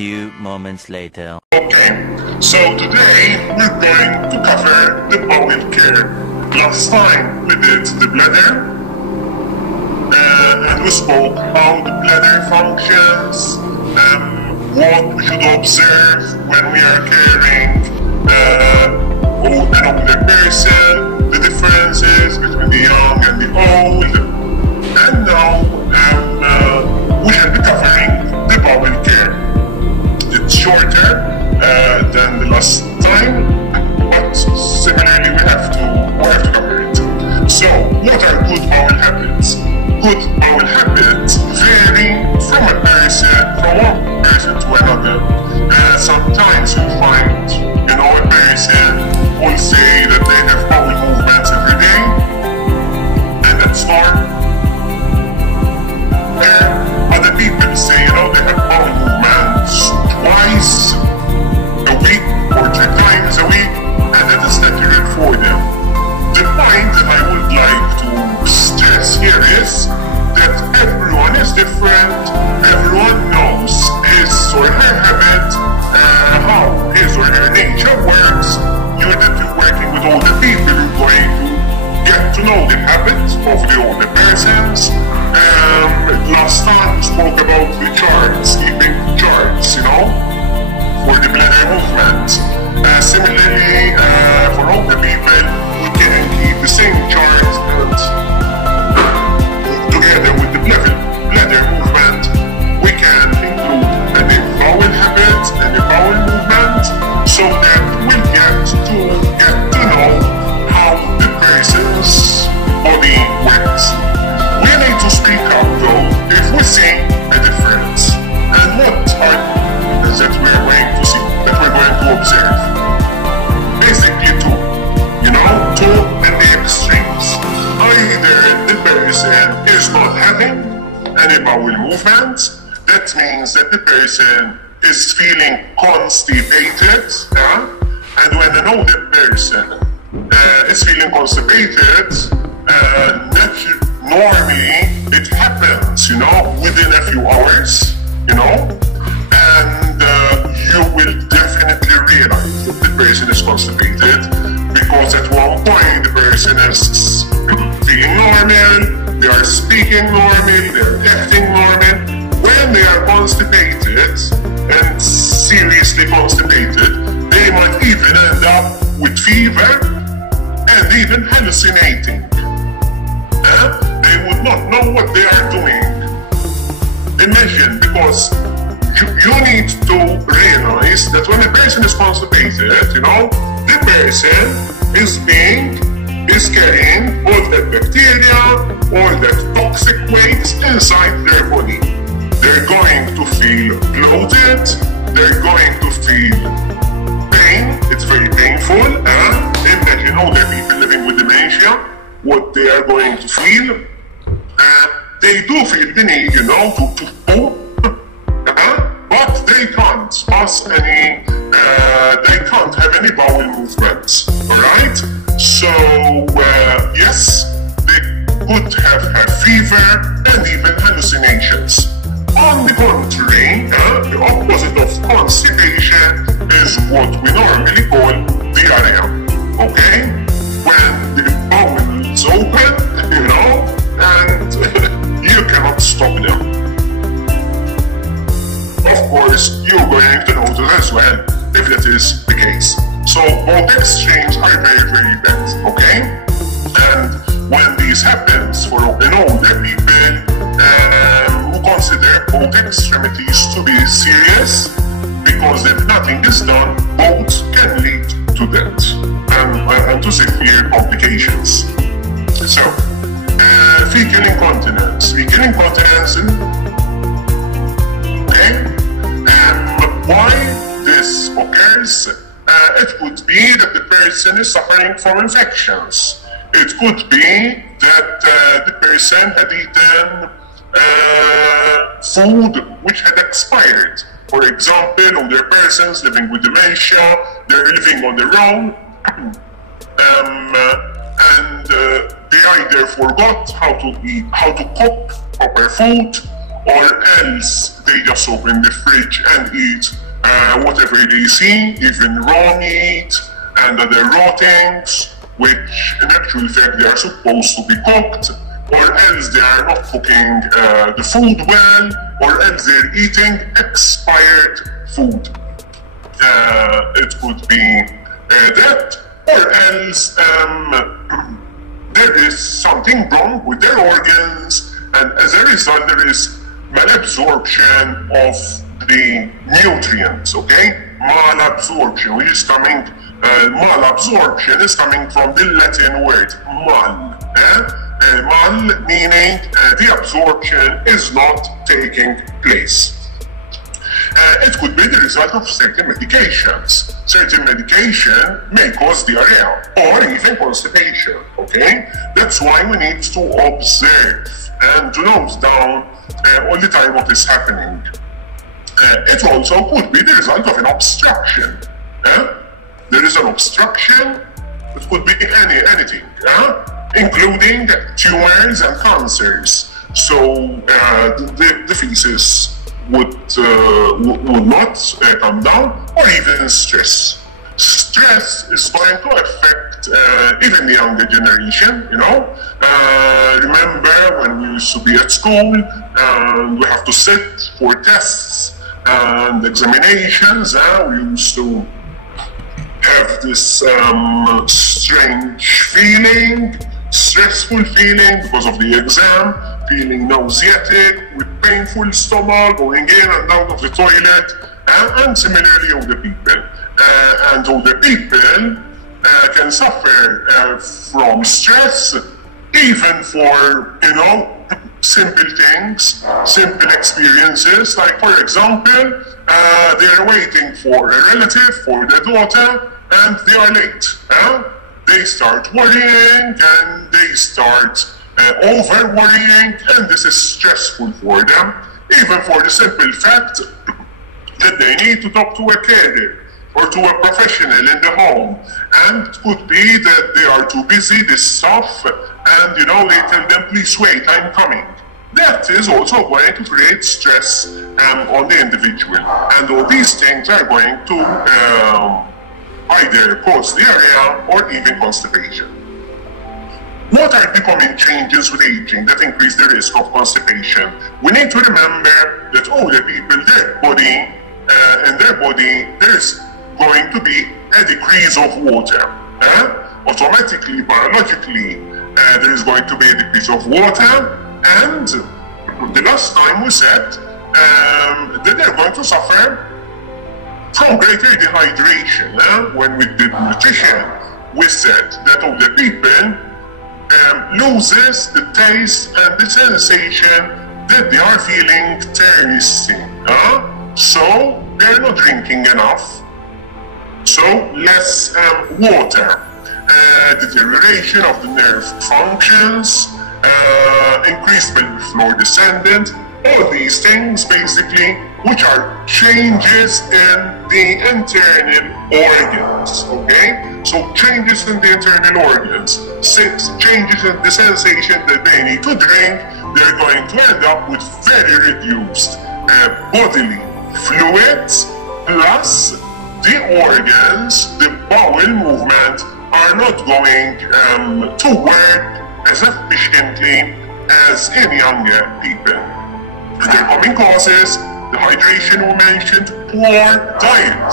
few moments later. Okay, so today we're going to cover the bowel care. Last time we did the bladder, and we spoke how the bladder functions, what we should observe when we are caring an older person, the differences between the young and the old, and now we shall be covering the bowel care. It's shorter than the last time, but similarly we have to cover it. So, what are good bowel habits? Good bowel habits vary from one person to another. Sometimes you find, a person will say that they have bowel movements every day, and that's normal. Other people say, they have bowel movements twice a week or 3 times a week, and that is natural for them. The point that I would like to stress here is that everyone is different, everyone knows his or her habit, how his or her nature works. You're working with older people, you're going to get to know the habits of the older persons. Last time we spoke about the charts, keeping charts, for the bladder movement. Similarly, for older people, we can keep the same chart and together with the bladder movement, we can include the bowel habit and the bowel movement, so that we'll get to know how the person's body works. We need to speak up though if we see a difference. And what are the that we're going to see, that we're going to observe? Basically two. Two in the extremes. Either the person is not having any bowel movement, that means that the person is feeling constipated, and when an older person is feeling constipated, normally it happens, within a few hours, and you will definitely realize that the person is constipated, because at one point the person is feeling normal, they are speaking normal, they are acting normal. When they are constipated, and seriously constipated, they might even end up with fever and even hallucinating. They would not know what they are doing. Imagine, because you need to realize that when a person is constipated, the person is carrying all that bacteria, all that toxic waste inside their body. They're going to feel bloated, they're going to feel pain, it's very painful. Imagine older people living with dementia, what they are going to feel. They do feel the need, to poop, but they can't pass any, they can't have any bowel movements, alright? So, yes, they could have fever and even hallucinations. On the contrary, the opposite of constipation is what we normally call diarrhea, okay? When the bowel is open, and you cannot stop them. Of course, you're going to notice as well if that is the case. So both extremes are very, very bad, okay? And when this happens for older people who consider both extremities to be serious, because if nothing is done, both can lead to death and to severe complications. So, fecal incontinence. Fecal incontinence, why this occurs? It could be that the person is suffering from infections. It could be that the person had eaten food which had expired. For example, older persons living with dementia, they're living on their own, and they either forgot how to cook proper food, or else they just open the fridge and eat whatever they see, even raw meat and other raw things, which in actual fact they are supposed to be cooked, or else they are not cooking the food well, or else they're eating expired food. It could be that, or else there is something wrong with their organs, and as a result there is malabsorption of the nutrients, okay? Malabsorption, which is coming, malabsorption is coming from the Latin word mal. Mal meaning the absorption is not taking place. It could be the result of certain medications. Certain medication may cause diarrhea or even constipation, okay? That's why we need to observe and to note down all the time what is happening. It also could be the result of an obstruction. There is an obstruction, it could be anything, including tumors and cancers. So the feces would not come down, or even stress. Stress is going to affect even the younger generation, you know. Remember when we used to be at school and we have to sit for tests and examinations, we used to have this strange feeling, stressful feeling because of the exam, feeling nauseatic, with painful stomach, going in and out of the toilet, and similarly older people. And older people can suffer from stress even for, you know, simple things, simple experiences, like for example, they're waiting for a relative, for their daughter, and they are late. They start worrying and they start over worrying, and this is stressful for them, even for the simple fact that they need to talk to a carer or to a professional in the home, and it could be that they are too busy, they stop, and you know, they tell them, please wait, I'm coming. That is also going to create stress on the individual, and all these things are going to either cause diarrhea or even constipation. What are the common changes with aging that increase the risk of constipation? We need to remember that older people, in their body, there's going to be a decrease of water. Automatically, biologically, there is going to be a decrease of water, and the last time we said that they're going to suffer from greater dehydration. When we did nutrition, we said that older people loses the taste and the sensation that they are feeling thirsty. So they're not drinking enough, so less water, deterioration of the nerve functions, increased pelvic floor descendant, all these things basically, which are changes in the internal organs, okay? So changes in the internal organs, changes in the sensation that they need to drink, they're going to end up with very reduced bodily fluids, plus the organs, the bowel movement, are not going to work as efficiently as in younger people. The common causes, the hydration we mentioned, poor diet.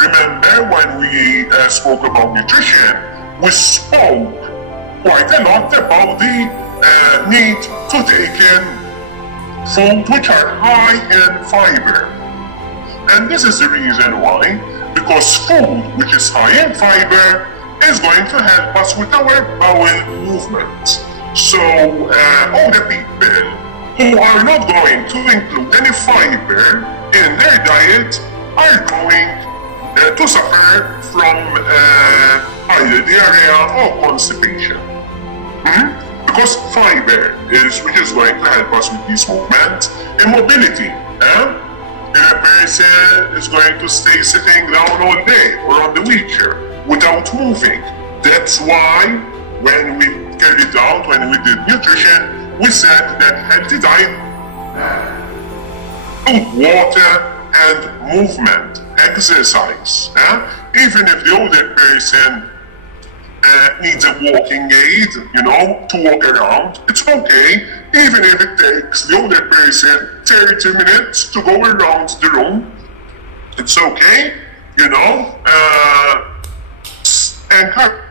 Remember when we spoke about nutrition, we spoke quite a lot about the need to take in food which are high in fiber. And this is the reason why, because food which is high in fiber is going to help us with our bowel movement. So older people who are not going to include any fiber in their diet are going to suffer from either diarrhea or constipation. Because fiber which is going to help us with this movement and mobility. If a person is going to stay sitting down all day or on the wheelchair without moving, that's why when we carried out, when we did nutrition, we said that healthy diet water and movement, exercise. Even if the older person needs a walking aid, to walk around, it's okay. Even if it takes the older person 30 minutes to go around the room, it's okay, encourage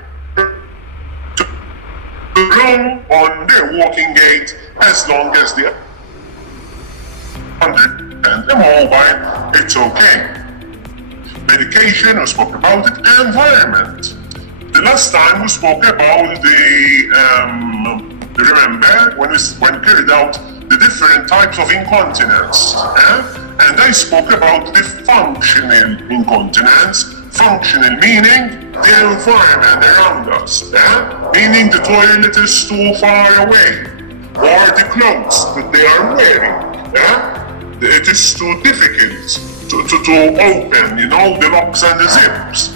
to run on their walking aid as long as they understand the mobile, it's okay. Medication, we spoke about it. Environment. The last time we spoke about remember when we carried out the different types of incontinence, and I spoke about the functional incontinence. Functional meaning the environment around us, meaning the toilet is too far away, or the clothes that they are wearing, it is too difficult to open, the locks and the zips,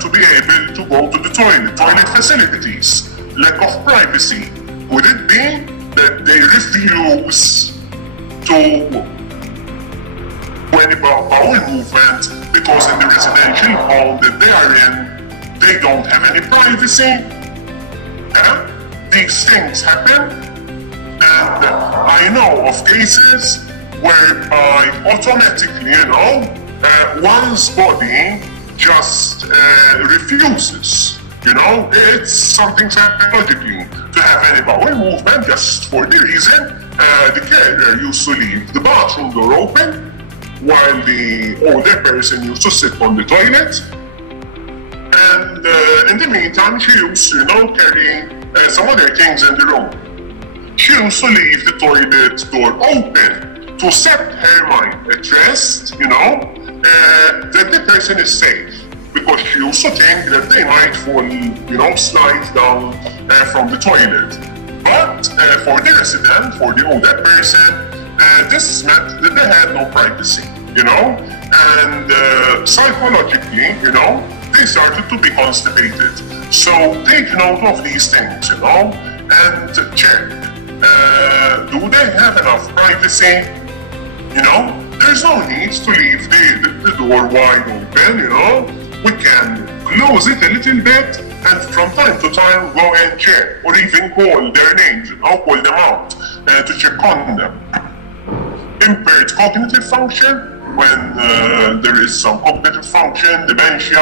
to be able to go to the toilet facilities, lack of privacy. Could it be that they refuse to do any bowel movement because in the residential home that they are in, they don't have any privacy? These things happen, and I know of cases whereby automatically, one's body just refuses. It's something psychologically to have any bowel movement just for the reason the carer used to leave the bathroom door open while the older person used to sit on the toilet, and in the meantime she used to carry some other things in the room. She used to leave the toilet door open to set her mind at rest, that the person is safe, because she used to think that they might fall, slide down from the toilet. But for the resident, for the older person, this meant that they had no privacy, and psychologically, they started to be constipated. So take note of these things, and check. Do they have enough privacy? There's no need to leave the door wide open, We can close it a little bit and from time to time go and check, or even call their names, call them out to check on them. Impaired cognitive function, when there is some cognitive function, dementia,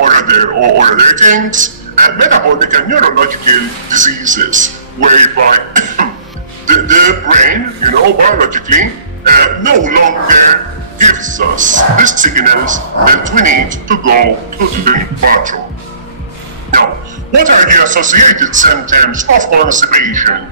or other things, and metabolic and neurological diseases, whereby the brain, biologically, no longer gives us the signals that we need to go to the bathroom. Now, what are the associated symptoms of constipation?